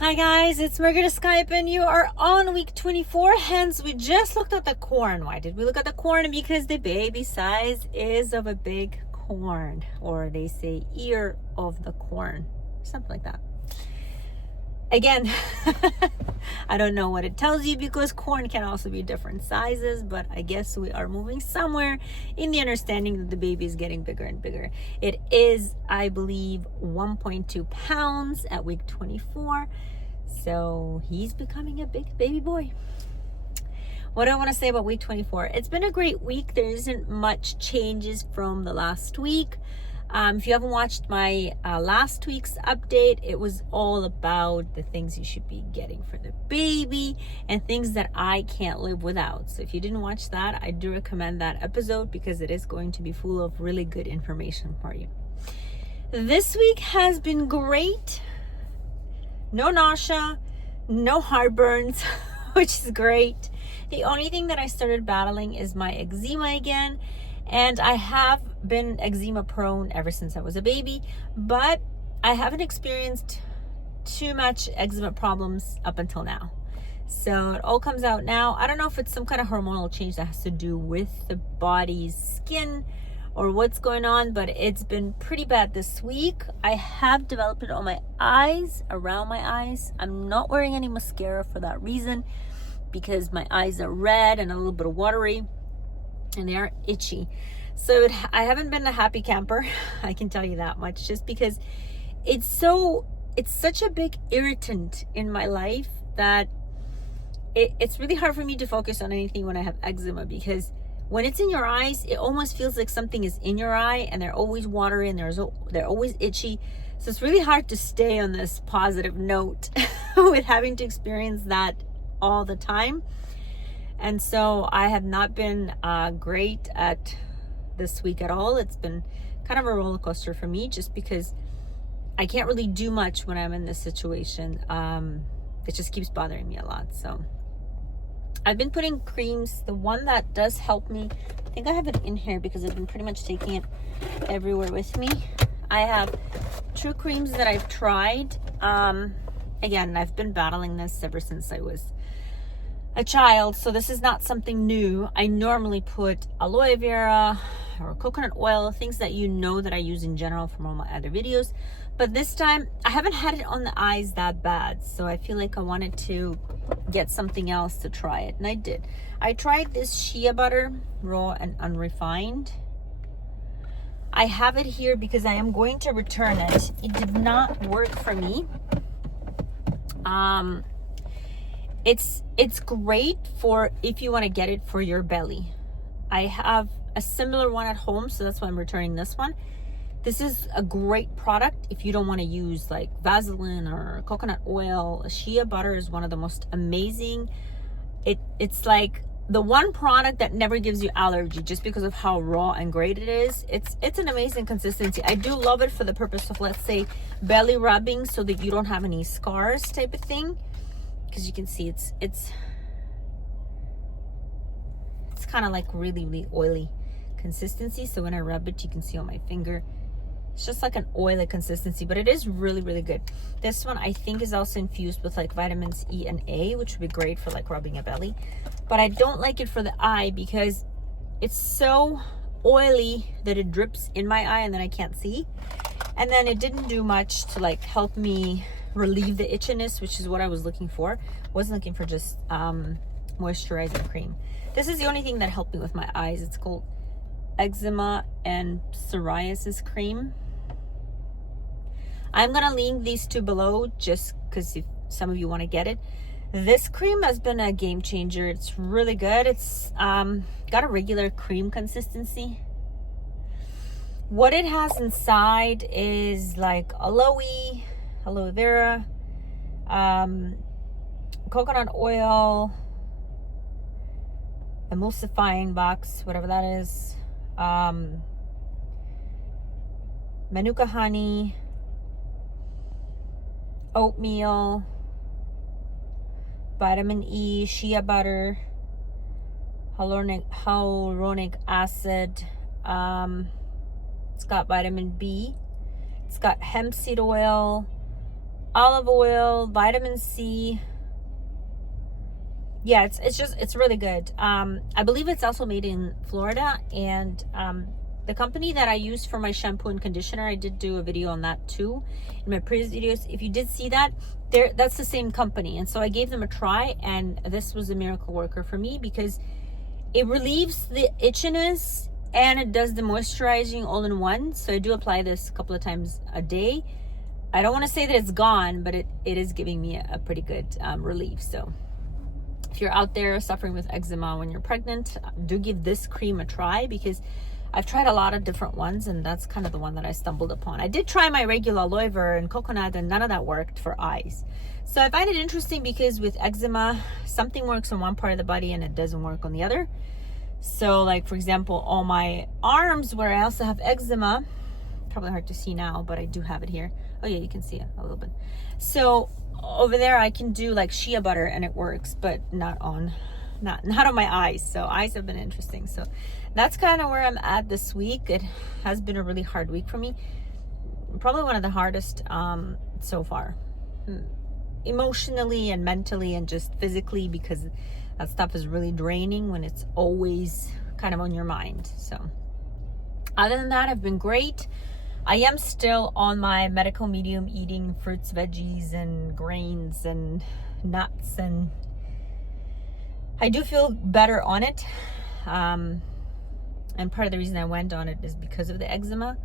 Hi guys, it's Margaret Skype and you are on week 24. Hence, we just looked at the corn. Why did we look at the corn? Because the baby size is of a big corn, or they say ear of the corn, something like that. Again, I don't know what it tells you because corn can also be different sizes, but I guess we are moving somewhere in the understanding that the baby is getting bigger and bigger. It is, I believe, 1.2 pounds at week 24. So he's becoming a big baby boy. What do I want to say about week 24? It's been a great week. There isn't much changes from the last week. If you haven't watched my last week's update, it was all about the things you should be getting for the baby and things that I can't live without. So if you didn't watch that, I do recommend that episode because it is going to be full of really good information for you. This week has been great. No nausea, no heartburns, which is great. The only thing that I started battling is my eczema again. And I have been eczema prone ever since I was a baby, but I haven't experienced too much eczema problems up until now. So it all comes out now. I don't know if it's some kind of hormonal change that has to do with the body's skin or what's going on, but it's been pretty bad this week. I have developed it on my eyes, around my eyes. I'm not wearing any mascara for that reason because my eyes are red and a little bit watery and they are itchy. So I haven't been a happy camper, I can tell you that much, just because it's such a big irritant in my life that it's really hard for me to focus on anything when I have eczema, because when it's in your eyes, it almost feels like something is in your eye and they're always watery and they're always itchy. So it's really hard to stay on this positive note with having to experience that all the time. And so I have not been great at this week at all. It's been kind of a roller coaster for me just because I can't really do much when I'm in this situation. It just keeps bothering me a lot. So I've been putting creams. The one that does help me, I think I have it in here because I've been pretty much taking it everywhere with me. I have 2 creams that I've tried. Again, I've been battling this ever since I was a child, so this is not something new. I normally put aloe vera or coconut oil, things that you know that I use in general from all my other videos. But this time, I haven't had it on the eyes that bad, so I feel like I wanted to get something else to try it, and I did. I tried this shea butter, raw and unrefined. I have it here because I am going to return it. It did not work for me. It's great for if you want to get it for your belly. I have a similar one at home, so that's why I'm returning this one. This is a great product if you don't want to use like Vaseline or coconut oil. Shea butter is one of the most amazing. It's like the one product that never gives you allergy just because of how raw and great it is. It's an amazing consistency. I do love it for the purpose of, let's say, belly rubbing so that you don't have any scars type of thing. Because you can see it's kind of like really, really oily consistency. So when I rub it, you can see on my finger, it's just like an oily consistency, but it is really, really good. This one I think is also infused with like vitamins E and A, which would be great for like rubbing a belly. But I don't like it for the eye because it's so oily that it drips in my eye and then I can't see. And then it didn't do much to like help me relieve the itchiness, which is what I was looking for. Wasn't looking for just moisturizing cream. This is the only thing that helped me with my eyes. It's called eczema and psoriasis cream. I'm gonna link these 2 below just because if some of you want to get it. This cream has been a game changer. It's really good. It's got a regular cream consistency. What it has inside is like aloe vera, coconut oil, emulsifying box, whatever that is, manuka honey, oatmeal, vitamin E, shea butter, hyaluronic acid, It's got vitamin B. It's got hemp seed oil, olive oil, vitamin C. Yeah, it's really good. I believe it's also made in Florida, and the company that I use for my shampoo and conditioner, I did do a video on that too in my previous videos. If you did see that, that's the same company. And so I gave them a try, and this was a miracle worker for me because it relieves the itchiness and it does the moisturizing all in one. So I do apply this a couple of times a day. I don't want to say that it's gone, but it is giving me a pretty good relief. So if you're out there suffering with eczema when you're pregnant, do give this cream a try, because I've tried a lot of different ones, and that's kind of the one that I stumbled upon. I did try my regular aloe vera and coconut, and none of that worked for eyes. So I find it interesting because with eczema, something works on one part of the body and it doesn't work on the other. So like, for example, on my arms where I also have eczema, probably hard to see now, but I do have it here. Oh yeah, you can see it a little bit. So over there I can do like shea butter and it works, but not on my eyes. So eyes have been interesting. So that's kind of where I'm at this week. It has been a really hard week for me. Probably one of the hardest so far. Emotionally and mentally and just physically, because that stuff is really draining when it's always kind of on your mind. So other than that, I've been great. I am still on my medical medium, eating fruits, veggies, and grains and nuts, and I do feel better on it. And part of the reason I went on it is because of the eczema.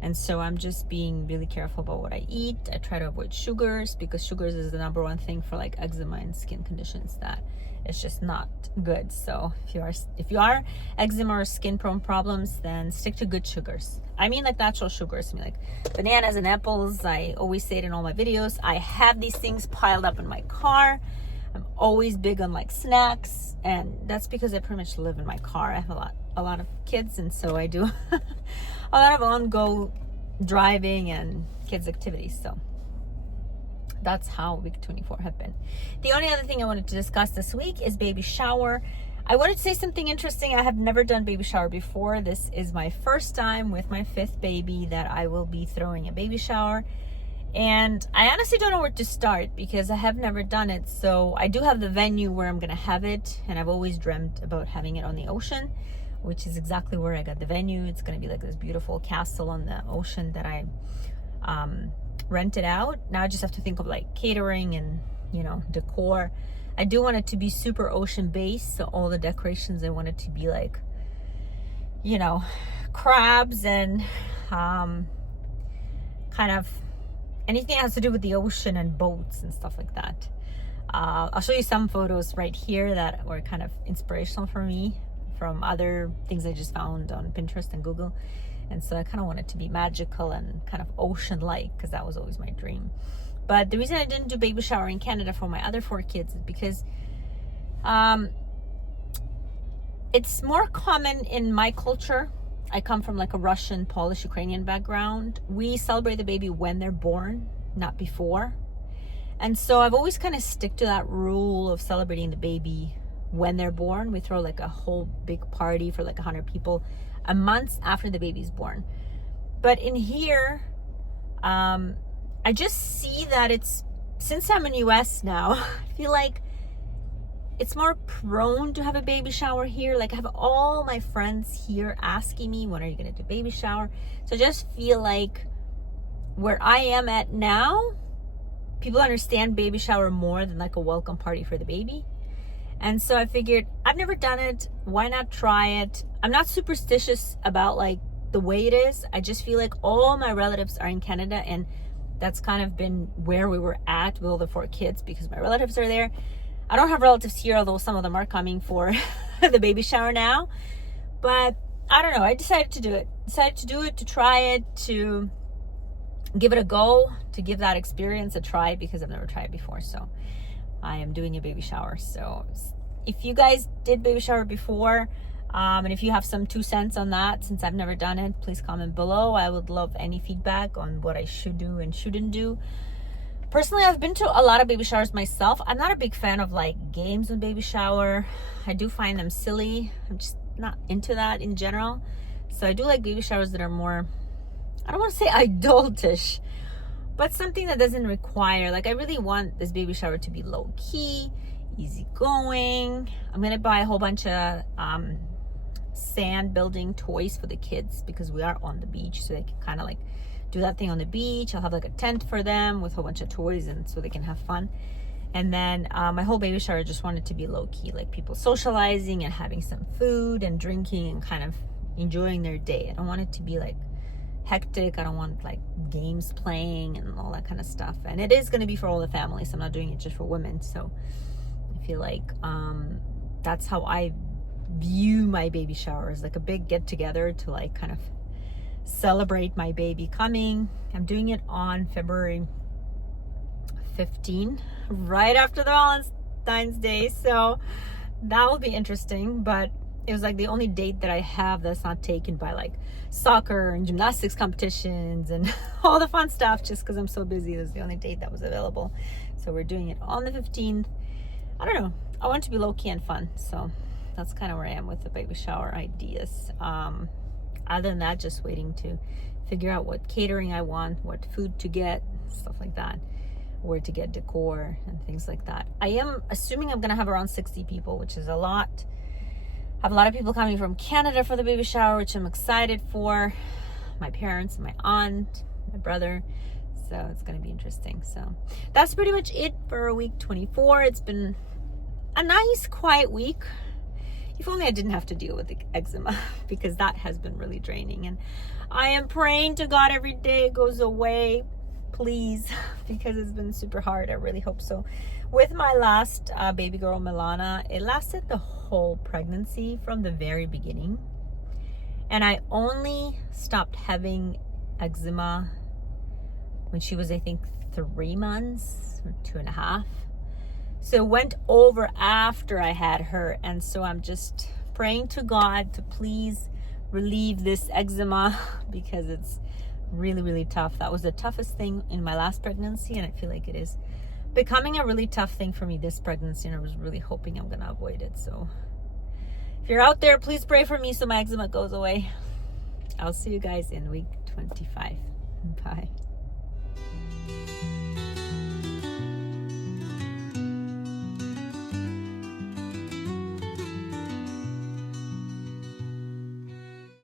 And so I'm just being really careful about what I eat. I try to avoid sugars, because sugars is the number one thing for like eczema and skin conditions that it's just not good. So if you are eczema or skin prone problems, then stick to good sugars. I mean like natural sugars. I mean like bananas and apples. I always say it in all my videos. I have these things piled up in my car. I'm always big on like snacks, and that's because I pretty much live in my car. I have a lot of kids, and so I do a lot of on-go driving and kids activities. So that's how week 24 have been. The only other thing I wanted to discuss this week is baby shower. I wanted to say something interesting. I have never done baby shower before. This is my first time with my 5th baby that I will be throwing a baby shower. And I honestly don't know where to start because I have never done it. So I do have the venue where I'm going to have it. And I've always dreamt about having it on the ocean, which is exactly where I got the venue. It's going to be like this beautiful castle on the ocean that I rented out. Now I just have to think of like catering and, you know, decor. I do want it to be super ocean based. So all the decorations, I want it to be like, you know, crabs and kind of anything that has to do with the ocean and boats and stuff like that. I'll show you some photos right here that were kind of inspirational for me from other things I just found on Pinterest and Google. And so I kind of want it to be magical and kind of ocean-like, because that was always my dream. But the reason I didn't do baby shower in Canada for my other 4 kids is because it's more common in my culture. I come from like a Russian, Polish, Ukrainian background. We celebrate the baby when they're born, not before. And so I've always kind of stick to that rule of celebrating the baby when they're born. We throw like a whole big party for like 100 people a month after the baby's born. But in here, I just see that it's, since I'm in US now, I feel like it's more prone to have a baby shower here. Like I have all my friends here asking me, when are you going to do baby shower? So I just feel like where I am at now, people understand baby shower more than like a welcome party for the baby. And so I figured, I've never done it. Why not try it? I'm not superstitious about like the way it is. I just feel like all my relatives are in Canada, and that's kind of been where we were at with all the 4 kids, because my relatives are there. I don't have relatives here, although some of them are coming for the baby shower now. But I don't know. I decided to do it. To try it, to give it a go, to give that experience a try, because I've never tried it before. So I am doing a baby shower. So if you guys did baby shower before, and if you have some 2 cents on that, since I've never done it, please comment below. I would love any feedback on what I should do and shouldn't do. Personally, I've been to a lot of baby showers myself. I'm not a big fan of like games with baby shower. I do find them silly. I'm just not into that in general. So I do like baby showers that are more I don't want to say adultish, but something that doesn't require, like I really want this baby shower to be low key, easy going. I'm gonna buy a whole bunch of sand building toys for the kids because we are on the beach, so they can kind of like do that thing on the beach. I'll have like a tent for them with a whole bunch of toys, and so they can have fun. And then my whole baby shower, I just wanted to be low key, like people socializing and having some food and drinking and kind of enjoying their day. I don't want it to be like hectic. I don't want like games playing and all that kind of stuff. And it is going to be for all the families. I'm not doing it just for women. So I feel like that's how I view my baby shower, as like a big get together to like kind of celebrate my baby coming. I'm doing it on February 15, right after the Valentine's Day. So that will be interesting, but it was like the only date that I have that's not taken by like soccer and gymnastics competitions and all the fun stuff, just because I'm so busy. It was the only date that was available. So we're doing it on the 15th. I don't know. I want it to be low-key and fun. So that's kind of where I am with the baby shower ideas. Other than that, just waiting to figure out what catering I want, what food to get, stuff like that, where to get decor and things like that. I am assuming I'm going to have around 60 people, which is a lot. I have a lot of people coming from Canada for the baby shower, which I'm excited for. My parents, my aunt, my brother. So it's going to be interesting. So that's pretty much it for week 24. It's been a nice, quiet week. If only I didn't have to deal with the eczema, because that has been really draining. And I am praying to God every day it goes away, please, because it's been super hard. I really hope so. With my last baby girl, Milana, it lasted the whole pregnancy from the very beginning. And I only stopped having eczema when she was, I think, 3 months or 2.5. So it went over after I had her. And so I'm just praying to God to please relieve this eczema, because it's really, really tough. That was the toughest thing in my last pregnancy, and I feel like it is becoming a really tough thing for me this pregnancy, and I was really hoping I'm gonna avoid it. So if you're out there, please pray for me so my eczema goes away. I'll see you guys in week 25. Bye.